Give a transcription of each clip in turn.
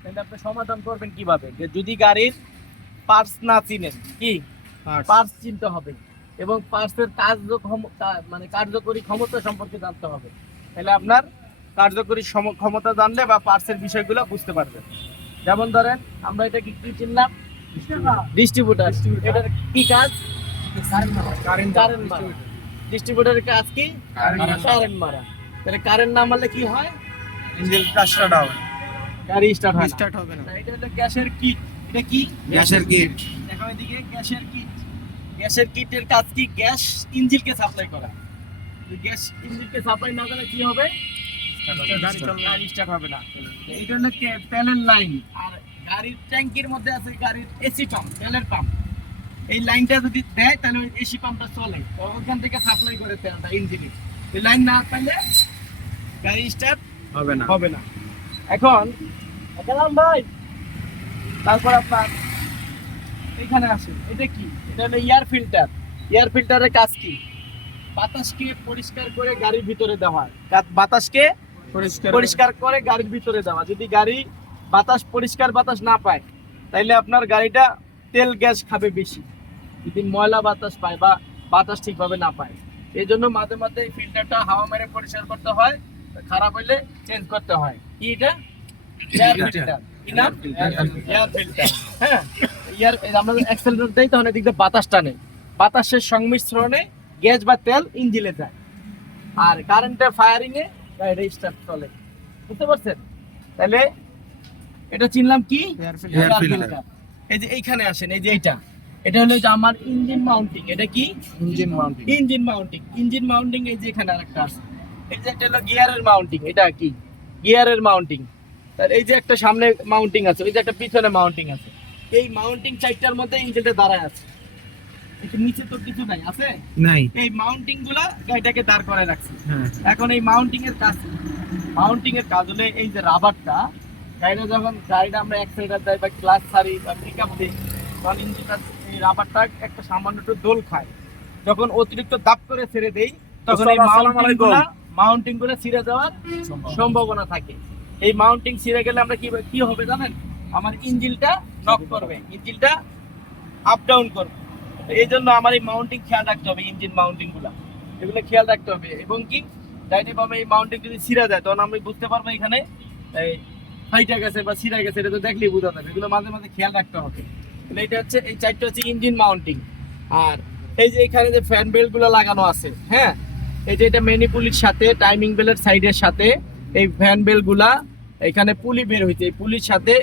তাহলে আপনি সমাধান করবেন কীভাবে? যে যদি গাড়ির পার্টস না চিনেন কি? পার্টস চিনতে হবে এবং পার্টসের কার্যক্ষম মানে কার্যকরী ক্ষমতা সম্পর্কে জানতে হবে। তাহলে আপনার কার্যকরী ক্ষমতা জানলে বা পার্টসের বিষয়গুলো বুঝতে পারবেন। যেমন ধরেন আমরা এটা কি কি চিনলাম? ডিস্ট্রিবিউটার এটার কি কাজ? কারেন্ট কারেন্ট মারা ডিস্ট্রিবিউটারের কাজ কি? কারেন্ট মারা তাহলে কারেন্ট না মারলে কি হয়? ইঞ্জিন কাজটা ডাউন গাড়ি স্টার্ট হয় স্টার্ট হবে না। এটা হলো গ্যাসের কিট এটা কি? গ্যাসের কিট দেখো এদিকে গ্যাসের কিট গ্যাসের কিটের কাজ কি? গ্যাস ইঞ্জিনকে সাপ্লাই করা। যদি গ্যাস ইঞ্জিনকে সাপ্লাই না করে কি হবে? গাড়ি চলবে না। গাড়ি স্টার্ট হবে না। এটা হলো তেলের লাইন আর গাড়ির ট্যাঙ্কির মধ্যে আছে গাড়ির এসি পাম্প তেলের পাম্প এই লাইনটা যদি দেয় তাহলে ওই এসি পাম্পটা চলে। ওখান থেকে সাপ্লাই করে তেলটা ইঞ্জিনে। এই লাইন না পাইলে গাড়ি স্টার্ট হবে না। হবে না। এখন গেলাম ভাই। তারপর আপনার এখানে আসেন। এটা কি? এটা হলো এয়ার ফিল্টার। এয়ার ফিল্টারের কাজ কি? বাতাসকে পরিষ্কার করে গাড়ির ভিতরে দেওয়া বাতাসকে পরিষ্কার পরিষ্কার করে গাড়ির ভিতরে দেওয়া যদি গাড়ি বাতাস পরিষ্কার বাতাস না পায় তাইলে আপনার গাড়িটা তেল গ্যাস খাবে বেশি। যদি ময়লা বাতাস পায় বা বাতাস ঠিকভাবে না পায়। এই জন্য মাঝে মাঝে এই ফিল্টারটা হাওয়া মেরে পরিষ্কার করতে হয়। খারাপ হইলে চেঞ্জ করতে হয়। কি এটা? এয়ার ফিল্টার কি নাম? এয়ার ফিল্টার হ্যাঁ? এয়ার আমরা অ্যাক্সেলারেটর দেই তখন এদিক দিয়ে বাতাস টানে। বাতাসের সংমিশ্রণে গ্যাস বা তেল ইঞ্জিনে যায়। আর কারেন্টের ফায়ারিং এ গাড়িটা স্টার্ট চলে। বুঝতে পারছেন? তাহলে এটা চিনলাম কি? Filter. filter। এই যে এইখানে আসেন এই যে এইটা। এটা হলো যে আমার ইঞ্জিন মাউন্টিং এটা কি? Engine mounting engine mounting engine mounting এই যে এখানে আরেকটা আছে। এই যে এটা হলো গিয়ারের মাউন্টিং এটা কি? গিয়ারের মাউন্টিং তার এই যে একটা সামনে মাউন্টিং আছে ওই যে একটা পিছনে মাউন্টিং আছে। এই মাউন্টিং চারটার মধ্যে ইঞ্জিনটা দাঁড়ায় আছে। নিচে তো কিছু নাই আছে? নাই। এই মাউন্টিংগুলা গাড়িটাকে দাঁড় করে রাখছে। হ্যাঁ। এখন এই মাউন্টিং এর কাজ মাউন্টিং এর কাজ হলে এই যে রাবারটা গাড়িটা যখন গাড়িটা আমরা দেয় বা ক্লাস বা পিক আপ দিই তখন ইঞ্জিনটা এই রাবারটা একটা সামান্য একটু দোল খায়। যখন অতিরিক্ত দাপ করে ছেড়ে দেই তখন এই মাউন্টিং মাউন্টিংগুলো ছিঁড়ে যাওয়ার সম্ভাবনা। থাকে। এই মাউন্টিং ছিঁড়ে গেলে আমরা কি কি হবে জানেন? আমার ইঞ্জিনটা নক করবে। ইঞ্জিনটা আপ ডাউন করবে। এই জন্য আমার এই মাউন্টিং খেয়াল রাখতে হবে ইঞ্জিন মাউন্টিংগুলা। এগুলো খেয়াল রাখতে হবে। এবং কি? ডাইনে বামে এই মাউন্টিং যদি ছিঁড়া যায় তখন আমি বুঝতে পারব এখানে এই ফাইটা গেছে বা ছিঁড়া গেছে এটা তো দেখলেই বোঝা যাবে। এগুলো মাঝে মাঝে খেয়াল রাখতে হবে। তাহলে এটা হচ্ছে এই চারটা হচ্ছে ইঞ্জিন মাউন্টিং আর এই যে এখানে যে ফ্যান বেল্টগুলো লাগানো আছে হ্যাঁ? এই যে এটা মেনিপুলির সাথে টাইমিং বেলের সাইডের সাথে, এই ফ্যান বেলগুলা এখানে পুলি বের হইছে। এই পুলির সাথে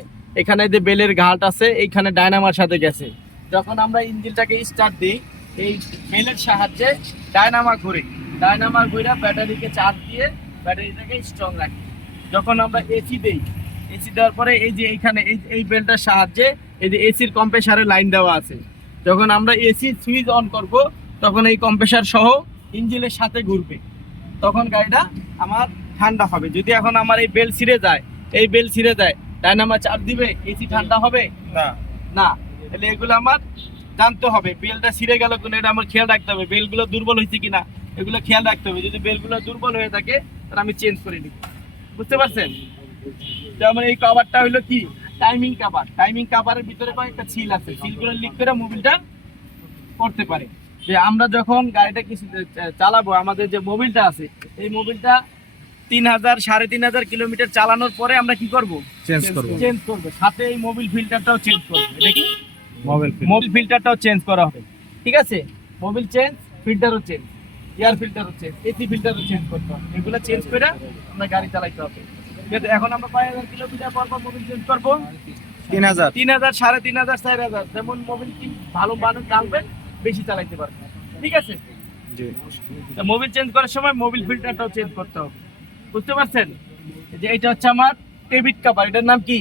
এখানে যে বেলের ঘাট আছে, এইখানে ডায়নামার সাথে গেছে। যখন আমরা ইঞ্জিনটাকে স্টার্ট দিই, এই বেলের সাহায্যে ডায়নামা ঘুরে। ডায়নামা ঘুরে ব্যাটারিকে চার্জ দিয়ে ব্যাটারিটাকে স্ট্রং রাখি। যখন আমরা এসি দেই এসি দেওয়ার পরে এই যে এইখানে এই এই বেলটার সাহায্যে এই যে এসির কম্প্রেসারের লাইন দেওয়া আছে। যখন আমরা এসি সুইচ অন করব, তখন এই কম্প্রেসার সহ ইঞ্জিনের সাথে ঘুরবে। তখন গাড়িটা আমার ঠান্ডা হবে। যদি এখন আমার এই বেল ছিঁড়ে যায় এই বেল ছিঁড়ে যায় ডায়নামা চার্জ দিবে এসি ঠান্ডা হবে? না। না। তাহলে এগুলো আমার জানতে হবে। বেলটা ছিঁড়ে গেল কিনা এটা আমার খেয়াল রাখতে হবে। বেলগুলো দুর্বল হয়েছে কিনা এগুলো খেয়াল রাখতে হবে। যদি বেলগুলো দুর্বল হয়ে থাকে তাহলে আমি চেঞ্জ করে নিব বুঝতে পারছেন? যেমন এই কভারটা হলো কি? টাইমিং কভার টাইমিং কভারের ভিতরে কয়েকটা সিল আছে। সিলগুলো লিক করে মোবিলটা করতে পারে। যে আমরা যখন গাড়িটা কিছু চালাবো আমাদের যে মোবিলটা আছে এই মোবিলটা তিন হাজার সাড়ে তিন হাজার কিলোমিটার চালানোর পরে আমরা কি করব? চেঞ্জ করব। চেঞ্জ করব। সাথে এই মোবিল ফিল্টারটাও চেঞ্জ করব। এটা কি? মোবাইল মোবিল ফিল্টারটাও চেঞ্জ করা হবে। ঠিক আছে? মোবিল চেঞ্জ ফিল্টারও চেঞ্জ এয়ার ফিল্টারও চেঞ্জ এসি ফিল্টারও চেঞ্জ করতে হবে। এগুলো চেঞ্জ করে আমরা গাড়ি চালাইতে হবে। কিন্তু এখন আমরা কয় হাজার কিলোমিটার পর পর মোবিল চেঞ্জ করব? তিন হাজার। তিন হাজার সাড়ে তিন হাজার চার হাজার। যেমন মোবিল কি ভালো মানুষ চালবেন বেশি চালাইতে পারবে। ঠিক আছে? মোবিল চেঞ্জ করার সময় মোবিল ফিল্টারটাও চেঞ্জ করতে হবে। বুঝতে পারছেন? যে এটা হচ্ছে আমার টেবিট কাভার এটার নাম কি?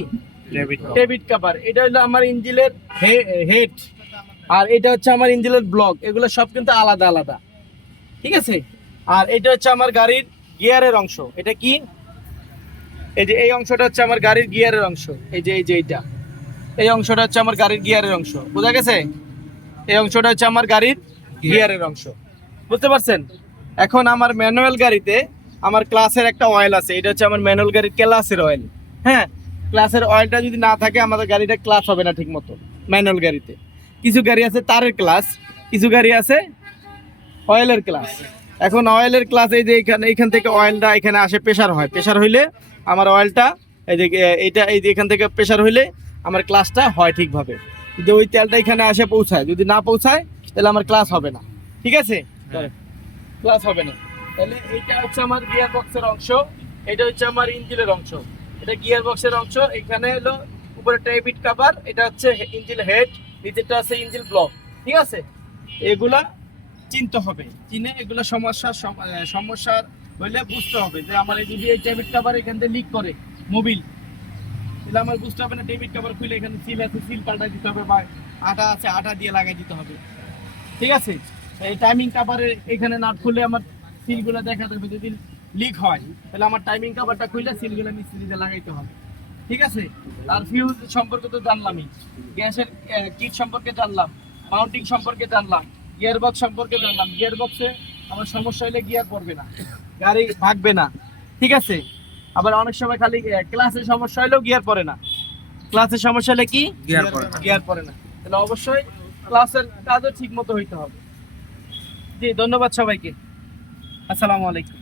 ডেবিট ডেবিট কাভার এটা হলো আমার ইঞ্জিনের হেড আর এটা হচ্ছে আমার ইঞ্জিনের ব্লক এগুলো সব কিন্তু আলাদা আলাদা। ঠিক আছে? আর এটা হচ্ছে আমার গাড়ির গিয়ারের অংশ এটা কি? এই যে এই অংশটা হচ্ছে আমার গাড়ির গিয়ারের অংশ এই যে এই যে এইটা। এই অংশটা হচ্ছে আমার গাড়ির গিয়ারের অংশ বোঝা গেছে? এই অংশটা হচ্ছে আমার গাড়ির গিয়ারের অংশ। বুঝতে পারছেন? এখন আমার ম্যানুয়াল গাড়িতে আমার ক্লাসের একটা অয়েল আছে এটা হচ্ছে আমার ম্যানুয়াল গাড়ির ক্লাসের অয়েল হ্যাঁ? ক্লাসের অয়েলটা যদি না থাকে আমাদের গাড়িটা ক্লাস হবে না ঠিক মতো ম্যানুয়াল গাড়িতে। কিছু গাড়ি আছে তারের ক্লাস কিছু গাড়ি আছে অয়েলের ক্লাস এখন অয়েলের ক্লাস এই যে এখানে এখান থেকে অয়েলটা এখানে আসে প্রেশার হয়। প্রেশার হইলে আমার অয়েলটা এই যে এ, এইটা এই যে এখান থেকে প্রেশার হইলে আমার ক্লাসটা হয় ঠিকভাবে। যদি ওই তেলটা এখানে আসে পৌঁছায় যদি না পৌঁছায় তাহলে আমার ক্লাস হবে না। ঠিক আছে? ক্লাস হবে না। তাহলে এইটা হচ্ছে আমার গিয়ার বক্সের অংশ এটা হচ্ছে আমার ইঞ্জিনের অংশ। এটা গিয়ার বক্সের অংশ এখানে হলো উপরে টাইপিট কাভার এটা হচ্ছে ইঞ্জিন হেড নিচেরটা আছে ইঞ্জিন ব্লক ঠিক আছে? এগুলা চিনতে হবে। চিনে এগুলো সমস্যা সম- সমস্যার হইলে বুঝতে হবে যে আমার এই যদি এই টাইপিট কাভার এখান থেকে লিক করে মোবিল তাহলে আমার বুঝতে হবে না ডেবিট কাভার খুলে এখানে সিল আছে সিল পাল্টাই দিতে হবে বা আটা আছে, আটা দিয়ে লাগাই দিতে হবে। ঠিক আছে? এই টাইমিং কাভারের এখানে নাট খুলে আমার সিলগুলো দেখা যাবে যদি লিক হয়, তাহলে আমার টাইমিং কাভারটা খুলে সিলগুলো মিস্ত্রিতে লাগাইতে হবে। ঠিক আছে? আর ফিউজ সম্পর্কে তো জানলামই। গ্যাসের কিট সম্পর্কে জানলাম মাউন্টিং সম্পর্কে জানলাম গিয়ার বক্স সম্পর্কে জানলাম। গিয়ার বক্সে আমার সমস্যা হলে গিয়ার পড়বে না, গাড়ি ভাগবে না। ঠিক আছে? আবার অনেক সময় খালি ক্লাসের সমস্যা হলেও গিয়ার পড়ে না। ক্লাসের সমস্যা হলে কি? গিয়ার পড়ে না। গিয়ার পড়ে না। তাহলে অবশ্যই ক্লাসের কাজও ঠিক মতো হইতে হবে। জি ধন্যবাদ সবাইকে। আসসালামু আলাইকুম।